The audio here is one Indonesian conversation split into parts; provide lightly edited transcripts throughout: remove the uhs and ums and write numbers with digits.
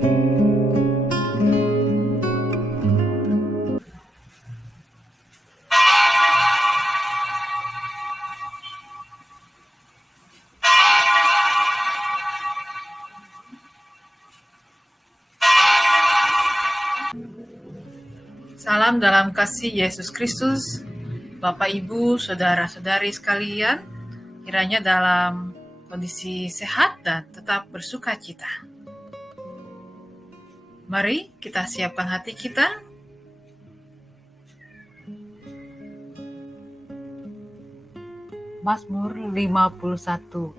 Salam dalam kasih Yesus Kristus, Bapak Ibu, Saudara-saudari sekalian, kiranya dalam kondisi sehat dan tetap bersuka cita. Mari kita siapkan hati kita. Mazmur 51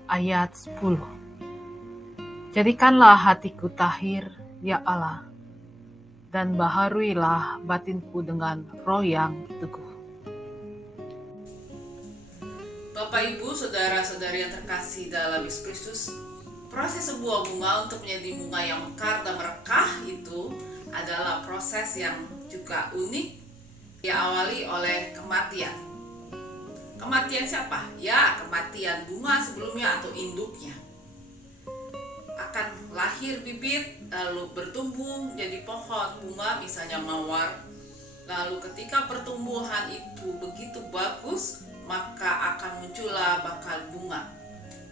ayat 10. Jadikanlah hatiku tahir, ya Allah, dan baharuilah batinku dengan roh yang teguh. Bapak Ibu, saudara-saudari yang terkasih dalam Yesus Kristus, proses sebuah bunga untuk menjadi bunga yang mekar dan merekah itu adalah proses yang juga unik, diawali oleh kematian. Kematian siapa? Ya, kematian bunga sebelumnya atau induknya. Akan lahir bibit, lalu bertumbuh jadi pohon bunga, misalnya mawar. Lalu ketika pertumbuhan itu begitu bagus, maka akan muncullah bakal bunga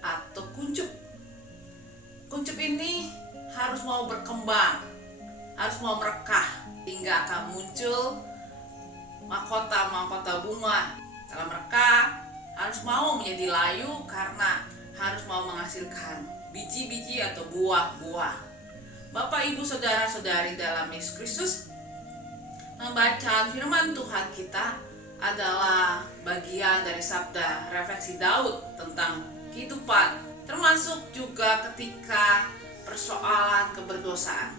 atau kuncup. Kuncup ini harus mau berkembang, harus mau merekah, hingga akan muncul mahkota bunga. Dalam merekah harus mau menjadi layu karena harus mau menghasilkan biji-biji atau buah-buah. Bapak, Ibu, Saudara-saudari dalam Yesus Kristus, membaca firman Tuhan kita adalah bagian dari sabda refleksi Daud tentang kehidupan, termasuk juga ketika persoalan keberdosaan.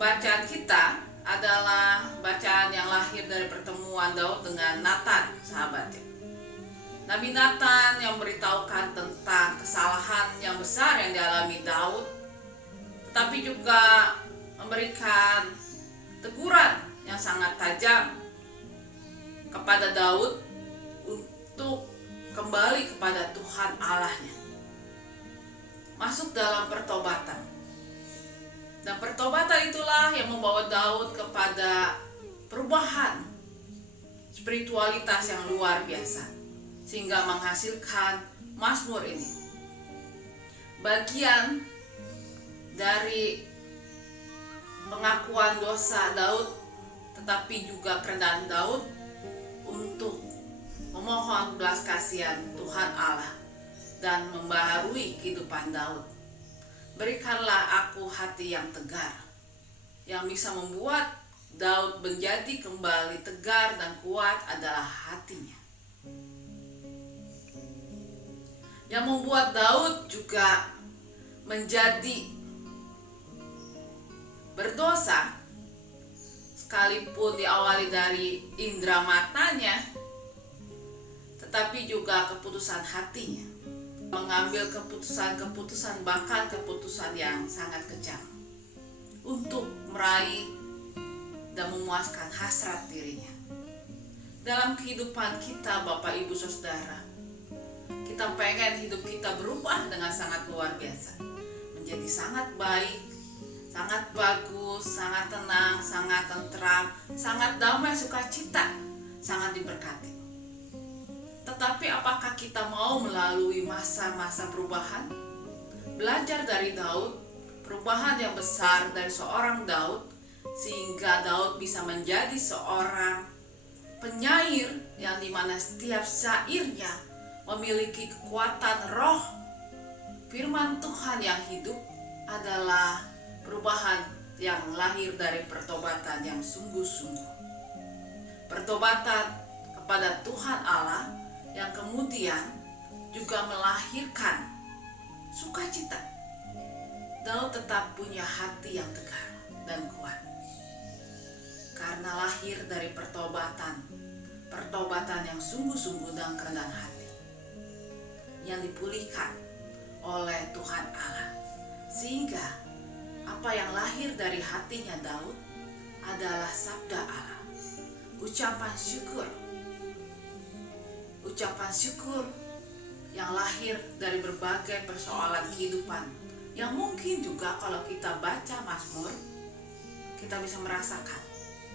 Bacaan kita adalah bacaan yang lahir dari pertemuan Daud dengan Nathan, sahabatnya. Nabi Nathan yang memberitahukan tentang kesalahan yang besar yang dialami Daud, tetapi juga memberikan teguran yang sangat tajam kepada Daud untuk kembali kepada Tuhan Allahnya, masuk dalam pertobatan. Dan pertobatan itulah yang membawa Daud kepada perubahan spiritualitas yang luar biasa, sehingga menghasilkan Mazmur ini. Bagian dari pengakuan dosa Daud, tetapi juga kerendahan Daud untuk memohon belas kasihan Tuhan Allah dan membaharui kehidupan Daud. Berikanlah aku hati yang tegar, yang bisa membuat Daud menjadi kembali tegar dan kuat adalah hatinya. Yang membuat Daud juga menjadi berdosa, sekalipun diawali dari indera matanya, tetapi juga keputusan hatinya, mengambil keputusan bahkan keputusan yang sangat kejam untuk meraih dan memuaskan hasrat dirinya. Dalam kehidupan kita, Bapak, Ibu, Saudara, kita pengen hidup kita berubah dengan sangat luar biasa, menjadi sangat baik, sangat bagus, sangat tenang, sangat tentram, sangat damai, sukacita, sangat diberkati. Tetapi apakah kita mau melalui masa-masa perubahan? Belajar dari Daud, perubahan yang besar dari seorang Daud, sehingga Daud bisa menjadi seorang penyair yang dimana setiap syairnya memiliki kekuatan roh. Firman Tuhan yang hidup adalah perubahan yang lahir dari pertobatan yang sungguh-sungguh. Pertobatan kepada Tuhan Allah yang kemudian juga melahirkan sukacita. Daud tetap punya hati yang tegar dan kuat karena lahir dari pertobatan yang sungguh-sungguh dan kerendahan hati yang dipulihkan oleh Tuhan Allah, sehingga apa yang lahir dari hatinya Daud adalah sabda Allah, ucapan syukur yang lahir dari berbagai persoalan kehidupan yang mungkin juga kalau kita baca Mazmur, kita bisa merasakan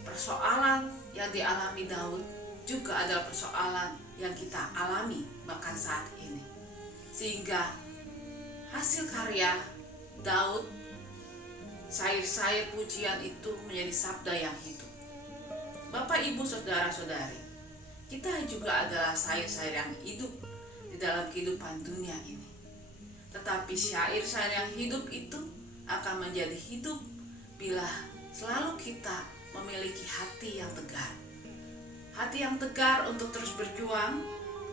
persoalan yang dialami Daud juga adalah persoalan yang kita alami bahkan saat ini. Sehingga hasil karya Daud, syair-syair pujian itu menjadi sabda yang hidup. Bapak, Ibu, Saudara-saudari, kita juga adalah syair-syair yang hidup di dalam kehidupan dunia ini. Tetapi syair-syair yang hidup itu akan menjadi hidup bila selalu kita memiliki hati yang tegar. Hati yang tegar untuk terus berjuang,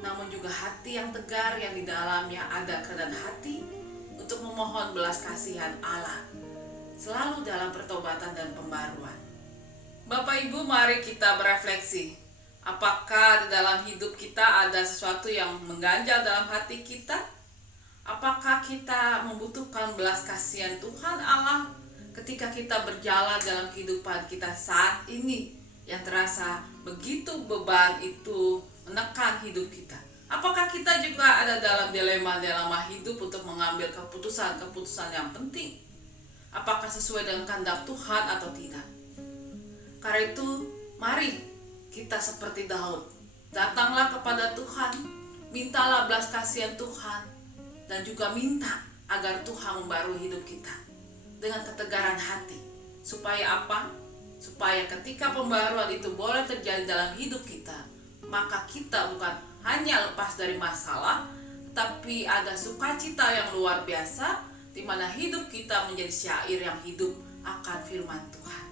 namun juga hati yang tegar yang di dalamnya ada kerendahan hati untuk memohon belas kasihan Allah, selalu dalam pertobatan dan pembaruan. Bapak Ibu, mari kita berefleksi. Apakah di dalam hidup kita ada sesuatu yang mengganjal dalam hati kita? Apakah kita membutuhkan belas kasihan Tuhan Allah ketika kita berjalan dalam kehidupan kita saat ini yang terasa begitu beban itu menekan hidup kita? Apakah kita juga ada dalam dilema-dilema hidup untuk mengambil keputusan-keputusan yang penting? Apakah sesuai dengan kehendak Tuhan atau tidak? Karena itu, mari kita seperti Daud, datanglah kepada Tuhan, mintalah belas kasihan Tuhan, dan juga minta agar Tuhan membarui hidup kita dengan ketegaran hati. Supaya apa? Supaya ketika pembaruan itu boleh terjadi dalam hidup kita, maka kita bukan hanya lepas dari masalah, tapi ada sukacita yang luar biasa, di mana hidup kita menjadi syair yang hidup akan firman Tuhan.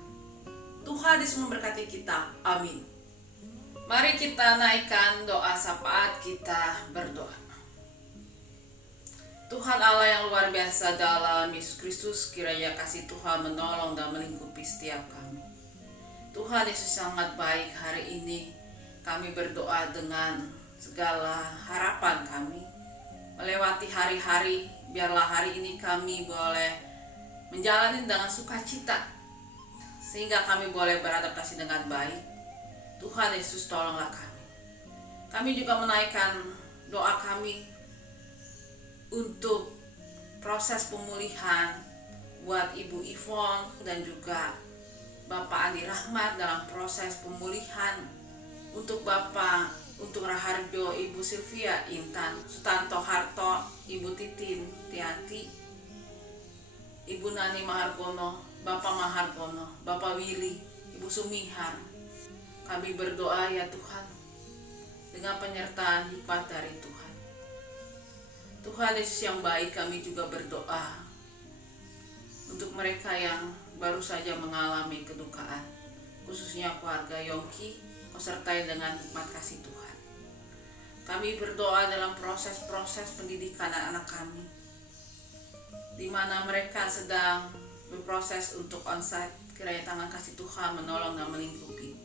Tuhan Yesus memberkati kita. Amin. Mari kita naikkan doa syafaat, kita berdoa. Tuhan Allah yang luar biasa, dalam Yesus Kristus, kiranya kasih Tuhan menolong dan melingkupi setiap kami. Tuhan Yesus sangat baik. Hari ini kami berdoa dengan segala harapan kami melewati hari-hari. Biarlah hari ini kami boleh menjalani dengan sukacita, sehingga kami boleh beradaptasi dengan baik. Tuhan Yesus, tolonglah kami. Kami juga menaikkan doa kami untuk proses pemulihan buat Ibu Yvonne dan juga Bapak Andi Rahmat dalam proses pemulihan, untuk Bapak, untuk Raharjo, Ibu Sylvia, Intan, Sutanto Harto, Ibu Titin, Tiati, Ibu Nani Mahargono, Bapak Mahargono, Bapak Willy, Ibu Sumihar. Kami berdoa ya Tuhan, dengan penyertaan hikmat dari Tuhan. Tuhan Yesus yang baik, kami juga berdoa untuk mereka yang baru saja mengalami kedukaan, khususnya keluarga Yongki, kau sertai dengan hikmat kasih Tuhan. Kami berdoa dalam proses-proses pendidikan anak kami, di mana mereka sedang berproses untuk onsite, kiranya tangan kasih Tuhan menolong dan melingkupi.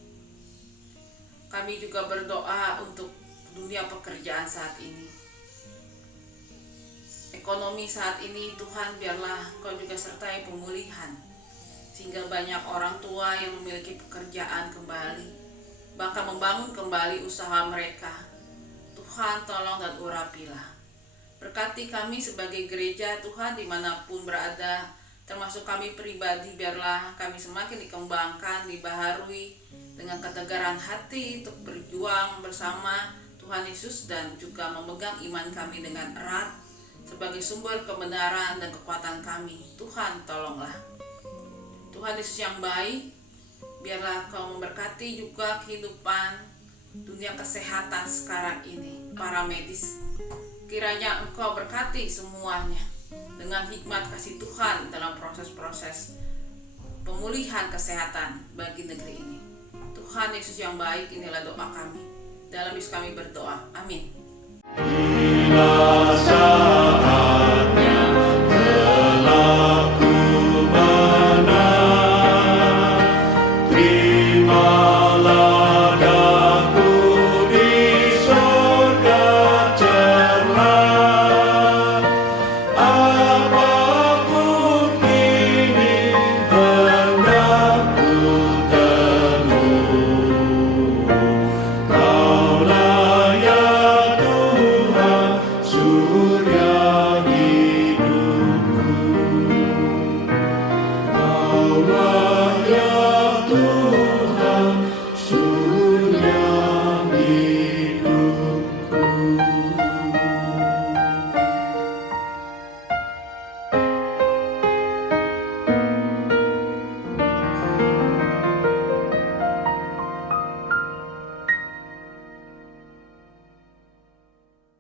Kami juga berdoa untuk dunia pekerjaan saat ini, ekonomi saat ini. Tuhan, biarlah Kau juga sertai pemulihan, sehingga banyak orang tua yang memiliki pekerjaan kembali, bahkan membangun kembali usaha mereka. Tuhan, tolong dan urapilah. Berkati kami sebagai gereja Tuhan, dimanapun berada, termasuk kami pribadi. Biarlah kami semakin dikembangkan, dibaharui dengan ketegaran hati untuk berjuang bersama Tuhan Yesus, dan juga memegang iman kami dengan erat sebagai sumber kebenaran dan kekuatan kami. Tuhan, tolonglah. Tuhan Yesus yang baik, biarlah Kau memberkati juga kehidupan dunia kesehatan sekarang ini, para medis. Kiranya Engkau berkati semuanya dengan hikmat kasih Tuhan dalam proses-proses pemulihan kesehatan bagi negeri ini. Tuhan Yesus yang baik, inilah doa kami. Dalam Yesus kami berdoa. Amin.